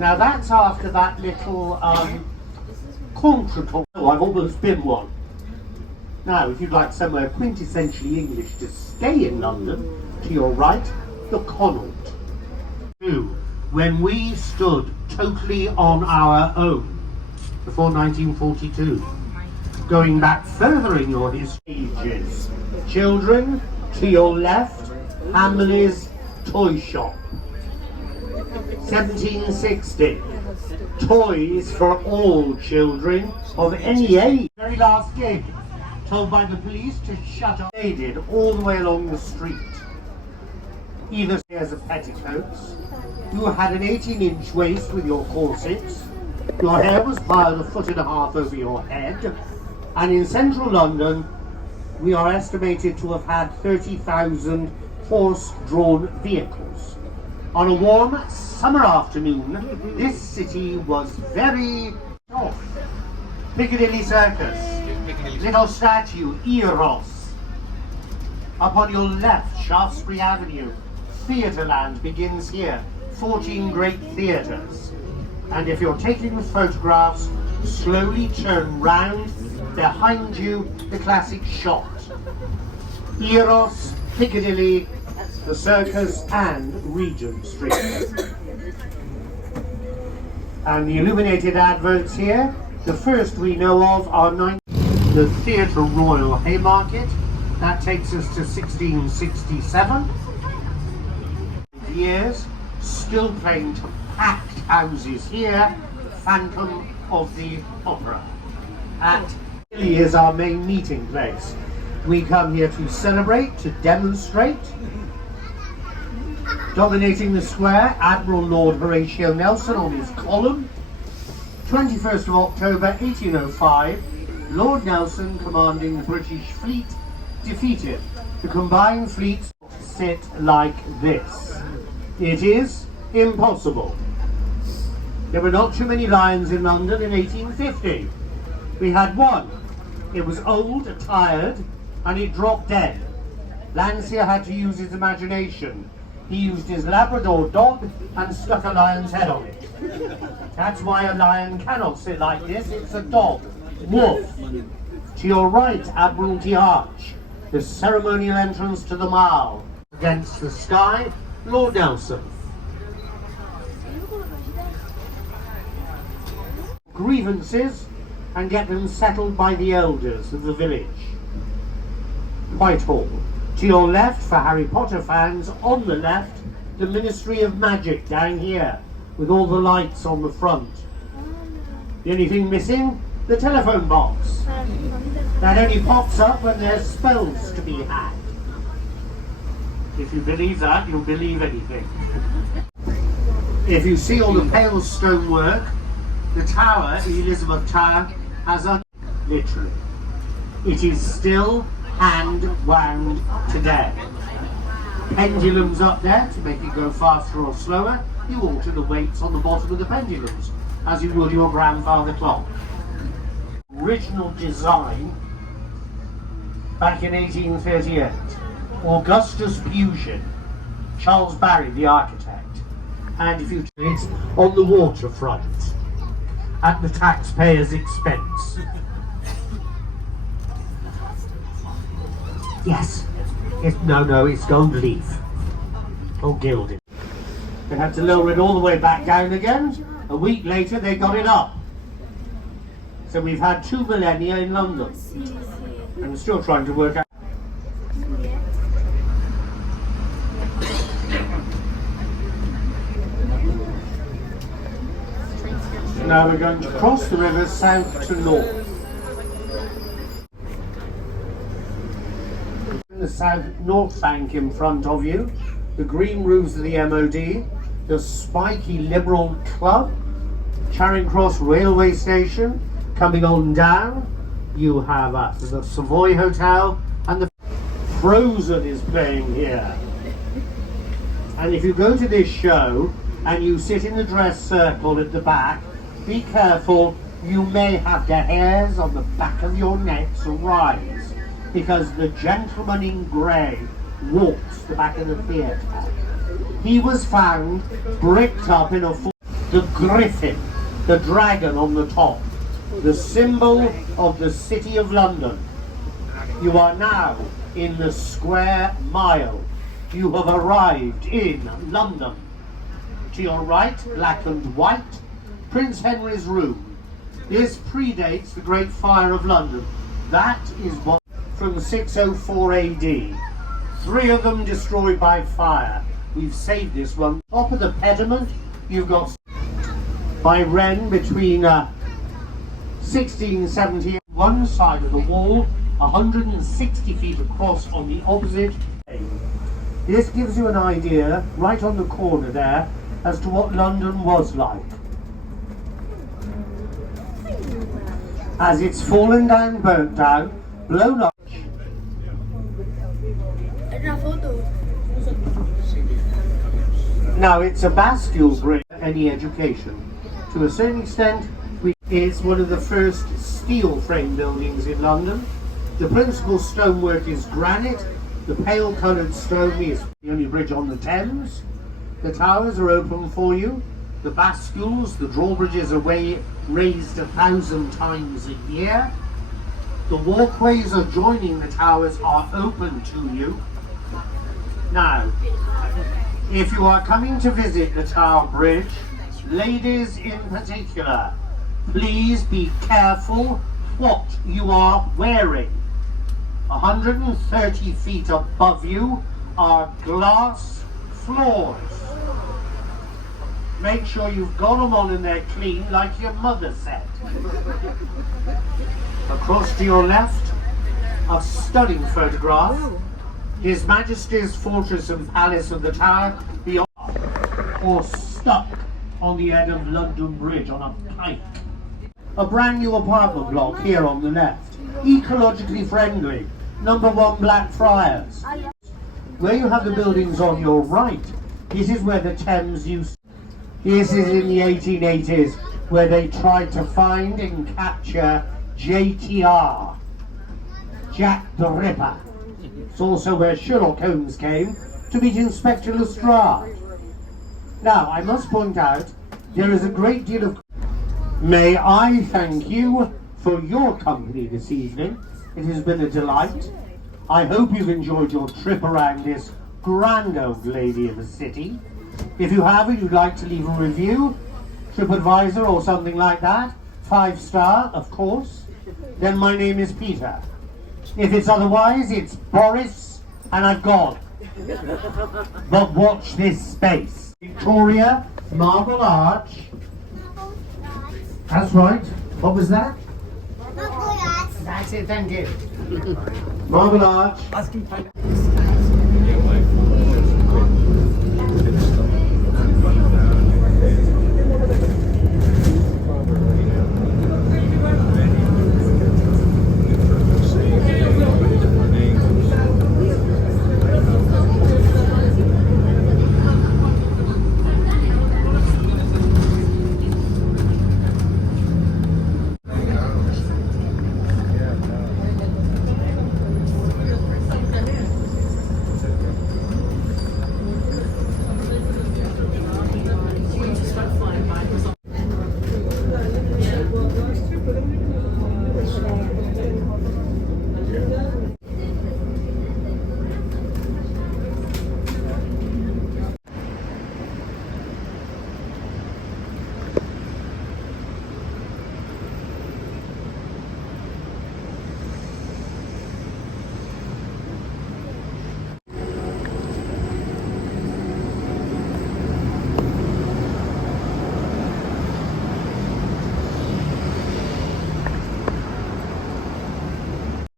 Now that's after that little contretemps. Oh, I've almost been one. Now, if you'd like somewhere quintessentially English to stay in London, to your right, the Connaught. When we stood totally on our own before 1942. Going back further in your history, children, to your left, Hamley's Toy Shop. 1760. Toys for all children of any age. Very last gig, told by the police to shut up. They did all the way along the street. Either pairs of petticoats. You had an 18-inch waist with your corsets. Your hair was piled a foot and a half over your head. And in central London, we are estimated to have had 30,000 horse-drawn vehicles. On a warm summer afternoon, this city was very soft. Piccadilly Circus, little statue, Eros. Up on your left, Shaftesbury Avenue, Theatreland begins here, 14 great theatres. And if you're taking the photographs, slowly turn round, behind you, the classic shot. Eros, Piccadilly, the Circus and Regent Street. And the illuminated adverts here, the first we know of are the Theatre Royal Haymarket. That takes us to 1667. Years, still playing to packed houses here, Phantom of the Opera. At Piccadilly is our main meeting place. We come here to celebrate, to demonstrate. Dominating the square, Admiral Lord Horatio Nelson on his column. 21st of October 1805, Lord Nelson, commanding the British fleet, defeated. The combined fleets sit like this. It is impossible. There were not too many lions in London in 1850. We had one. It was old, tired, and it dropped dead. Landseer had to use his imagination. He used his Labrador dog and stuck a lion's head on it. That's why a lion cannot sit like this. It's a dog. Wolf. To your right, Admiralty Arch, the ceremonial entrance to the Mall. Against the sky, Lord Nelson. Grievances and get them settled by the elders of the village. Whitehall. To your left, for Harry Potter fans, on the left, the Ministry of Magic down here, with all the lights on the front. The only thing missing? The telephone box. That only pops up when there's spells to be had. If you believe that, you'll believe anything. If you see all the pale stonework, the tower, the Elizabeth Tower, has literally. It is still hand-wound today. Pendulums up there to make it go faster or slower. You alter the weights on the bottom of the pendulums, as you would your grandfather clock. Original design back in 1838. Augustus Buchan, Charles Barry, the architect. And if you it's on the waterfront, at the taxpayer's expense. Yes. No, it's gold leaf. Or gilded. They had to lower it all the way back down again. A week later, they got it up. So we've had 2 millennia in London. And we're still trying to work out. Now we're going to cross the river south to north. The south north bank in front of you, the green roofs of the MOD, the spiky Liberal Club, Charing Cross railway station. Coming on down, you have the Savoy Hotel, and the Frozen is playing here. And if you go to this show and you sit in the dress circle at the back, be careful, you may have the hairs on the back of your necks rise, because the gentleman in grey walks the back of the theatre. He was found bricked up in a the griffin, the dragon on the top, the symbol of the City of London. You are now in the Square Mile. You have arrived in London. To your right, black and white, Prince Henry's room. This predates the Great Fire of London. That is what from 604 AD. 3 of them destroyed by fire. We've saved this one. Top of the pediment, you've got by Wren between 1670. One side of the wall, 160 feet across on the opposite. This gives you an idea, right on the corner there, as to what London was like. As it's fallen down, burnt down, blown up. Now it's a bastille bridge for any education. To a certain extent, it is one of the first steel frame buildings in London. The principal stonework is granite. The pale coloured stone is the only bridge on the Thames. The towers are open for you. The bascules, the drawbridges are raised 1,000 times a year. The walkways adjoining the towers are open to you. Now, if you are coming to visit the Tower Bridge, ladies in particular, please be careful what you are wearing. 130 feet above you are glass floors. Make sure you've got them on and they're clean like your mother said. Across to your left, a stunning photograph. His Majesty's Fortress and Palace of the Tower beyond, or stuck on the end of London Bridge on a pike. A brand new apartment block here on the left, ecologically friendly, number 1 Blackfriars. Where you have the buildings on your right, this is where the Thames used. This is in the 1880s, where they tried to find and capture JTR, Jack the Ripper. It's also where Sherlock Holmes came to meet Inspector Lestrade. Now, I must point out, there is a great deal of... May I thank you for your company this evening. It has been a delight. I hope you've enjoyed your trip around this grand old lady of a city. If you have and you'd like to leave a review, TripAdvisor or something like that, 5-star, of course, then my name is Peter. If it's otherwise, it's Boris, and I've gone. But watch this space. Victoria, Marble Arch. That's right. What was that? That's it, thank you. Marble Arch.